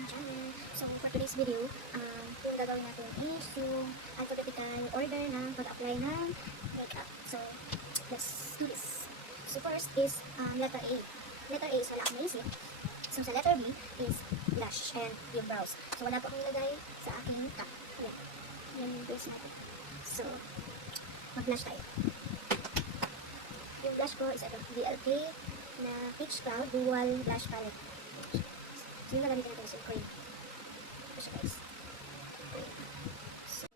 So, for today's video, um, yung gagawin natin is yung alphabetical order ng pag-apply ng makeup. So, let's do this. So, first is um, letter A. Letter A is wala akong naisip. So, sa letter B is blush and yung brows. So, wala po akong nilagay sa aking cup. Yan. Yan yung base natin. So, mag-blush tayo. Yung blush ko is ito, DLK na Peach Cloud Dual Blush Palette. So, yung gagamitin natin is yung cream. Ito siya guys. So.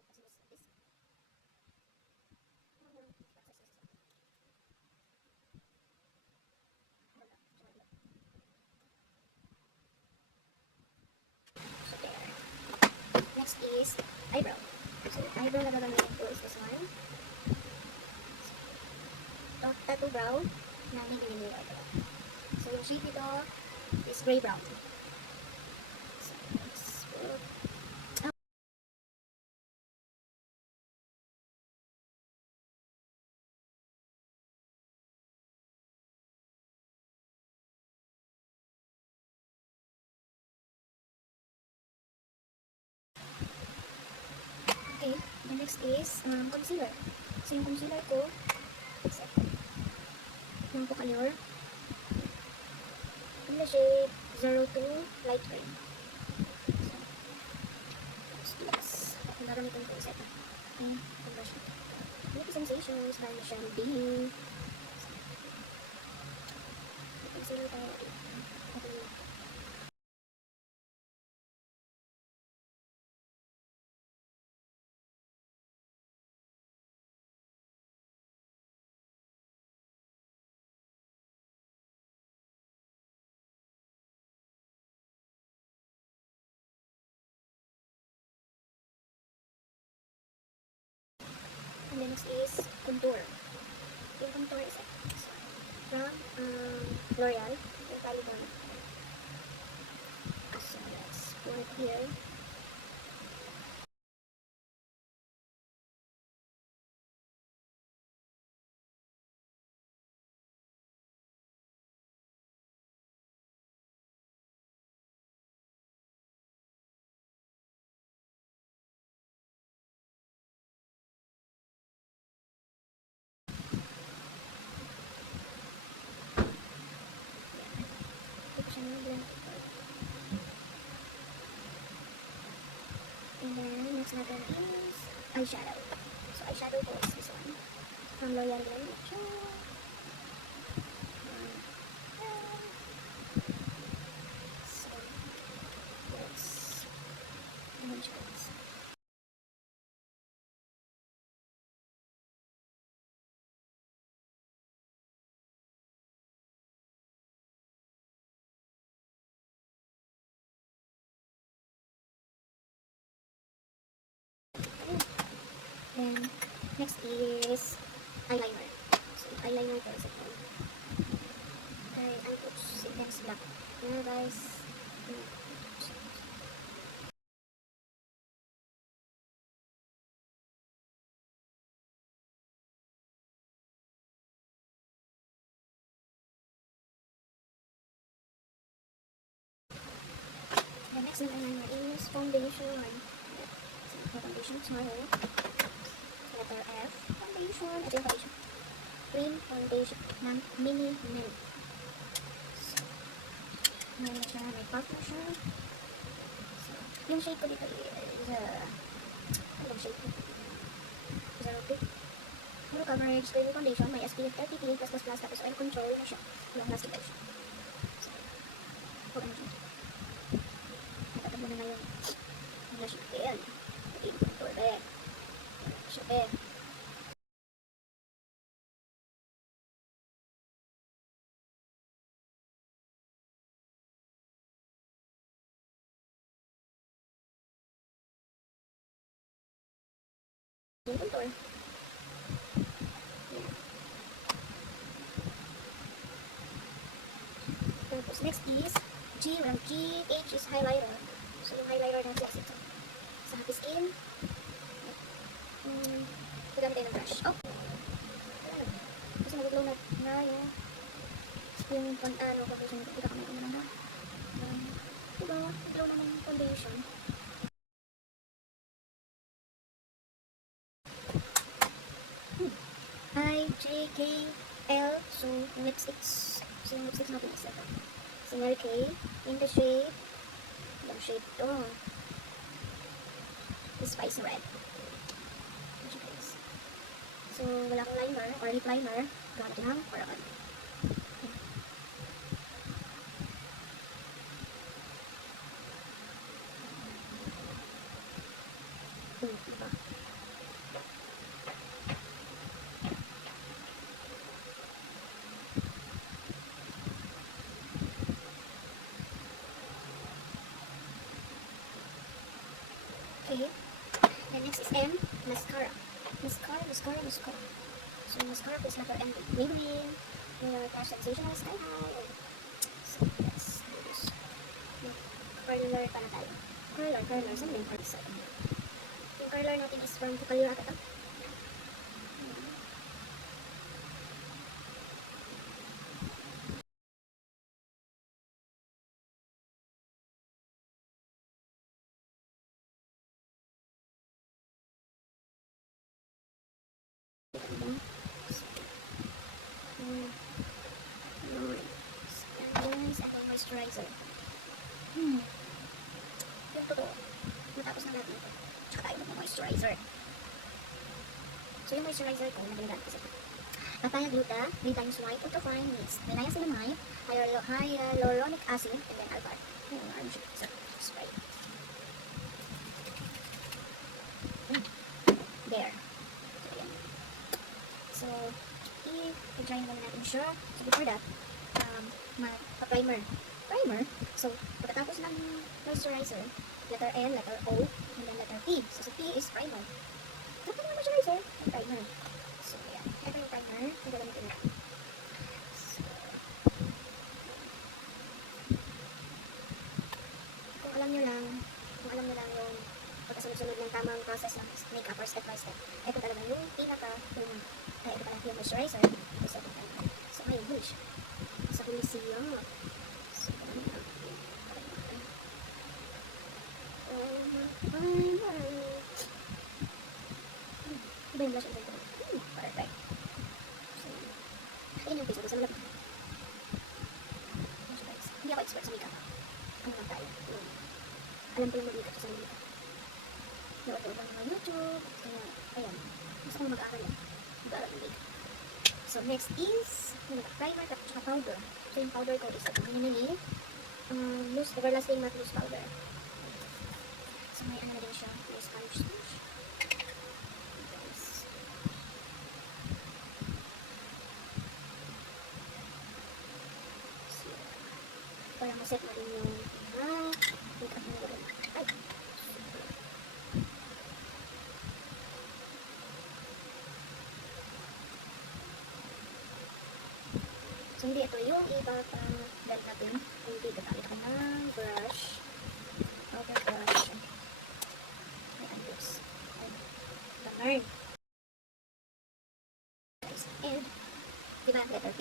Next is eyebrow. So, eyebrow na gagamitin ko is this one. So, tattoo brow na Maybelline Real Eyebrow. So, yung shade nito is gray brown. Okay, the next is um, concealer. So, yung concealer ko. Yung Pocalure. Ano na shade 02 light cream. So, let's do this. Ang gagamitin ko is ito. Brush ito. Beauty Sensations by Michelle B. May concealer tayo. Ito next is contour. Yung contour is so, from um, L'Oreal, yung Polygon. So let's put it here. Ito siya ng blend. And then, next natin is eyeshadow. So, eyeshadow is this one. From L'Oreal. So, let's arrange this. Then, next is eyeliner. So, eyeliner ko is ito. Okay, ang Cooks Intense Black. Yan guys. The next na eyeliner is foundation. Foundation smile. Letter F. Foundation. Ito yung foundation. Cream foundation ng Mini Mint. So, ngayon na siya. May puff siya. Yung shade ko dito is uh, ano bang shade ko? Zero two. Puro coverage. Cream foundation. May SPF 30 PA+++. Tapos oil control na siya. Long lasting daw siya. So, puro na siya. Nakatag mo na ngayon. Blush ko Siya eh. Yung contour. Tapos next is G. Walang G. H is highlighter. So yung highlighter natin is ito. Sa Happy Skin. Hmm. Gagamit tayo ng brush. Oh! Kasi mag-glow na na yung yung pang ano, foundation ko. Ika kamay ko na lang. Um, diba? Glow naman. foundation. Hmm. I, J, K, L. So, yung lipsticks. So, yung lipsticks natin is ito. So, Mary Kay. In the shade. Yung shade to. The Spice Red. So, wala akong liner or lip liner. Gamit lang. Or ano. Hmm, diba? Okay. Then next is M, mascara. Mascara, mascara, mascara. So mascara is letter M. Maybelline, your crush sensational sky high. So let's do this. Curler pa na tayo. Curler, curler. Saan yung curler? Yung curler natin is from Pukalira ata to. Hmm. Nice. And yes, ako yung moisturizer. Hmm. Yung totoo. Matapos na lahat nito. Tsaka tayo mag-moisturizer. So yung moisturizer ko, nabinigan ko sa Papaya gluta, 3 times white, ultrafine mixed. May niacinamide, hyaluronic acid, and then albar. Hmm, orange. So, spray. Hmm. There. So. So, i-dry na muna natin siya. So, before that, um, ma-primer. Primer. So, pagkatapos ng moisturizer, letter N, letter O, and then letter P. So, sa P is primer. Tapos ng moisturizer, may primer. So, yan. Ito yung primer. Ito gamitin natin. So, alam nyo lang, kung alam nyo lang yung pagkasunod-sunod ng tamang process ng makeup or step by step, ito talaga yung pinaka ay ito pala yung moisturizer ito sa. So ngayon, huli siya. Sa huli siya. So, ganun. Oh my. Hmm, Iba yung blush, iba yung blush. Hmm, perfect. So, ayun yung face ko sa malapit. Hindi ako expert sa makeup. Ano lang tayo? Hmm. Alam ko yung mag-makeup sa makeup. Nood-nood lang mga YouTube. Kaya, ayan. Gusto kong mag-aaral yan. So, next is, primer at saka powder. So, yung powder ko is ito, mini-mini. Um, loose, everlasting matte loose powder. So, may ano na din siya. May sponge para maset na rin yung ah, makeup mo rin. Ay! So, hindi ito yung iba pa dahil natin. Hindi gagamit ako ng brush. Powder brush. Ay, this? Ay. Guys, And, di ba, letter P.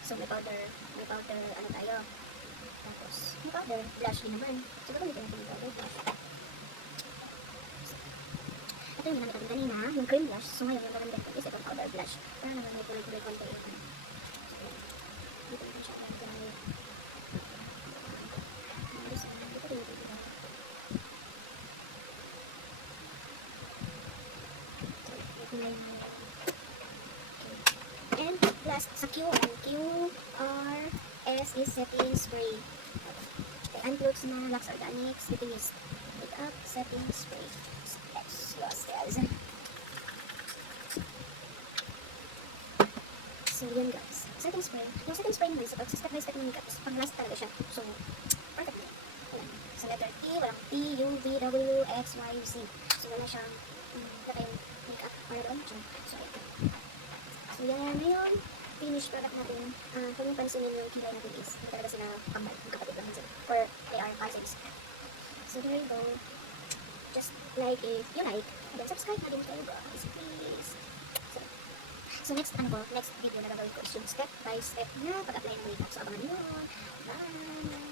So, may powder, may powder, ano tayo. Tapos, may powder, blush din naman. So, gagamitin natin yung powder blush. Ito yung ginamit natin kanina, yung cream blush. So, ngayon, yung gagamitin ko is itong powder blush. Para naman may kulay-kulay konti yung ano. Dito natin siya apply. Ayos, ah. Dito rin dito. Apply mo. Okay. And last, sa Q, ang Q, R, S is setting spray. Okay, Unplux na Lux Organics, ito is makeup setting spray. Yes, yes, guys. So, yun guys. Setting spray. Yung setting spray naman, sa step by step ng makeup, pang last talaga siya. So, perfect na. Sa letter T, walang P, U, V, W, X, Y, Z. So, wala siyang, para doon. So, ayan. So, yan. Ngayon, finish product natin. Uh, kung yung pansinin yung kilay natin is, hindi talaga sila pambal. Magkapatid lang sila. Or, they are cousins. So, there you go. Just like if you like, then subscribe na din kayo guys, please. So, so next, ano ko, next video na gagawin ko is yung step by step na pag-apply ng makeup. So, abangan nyo. Bye!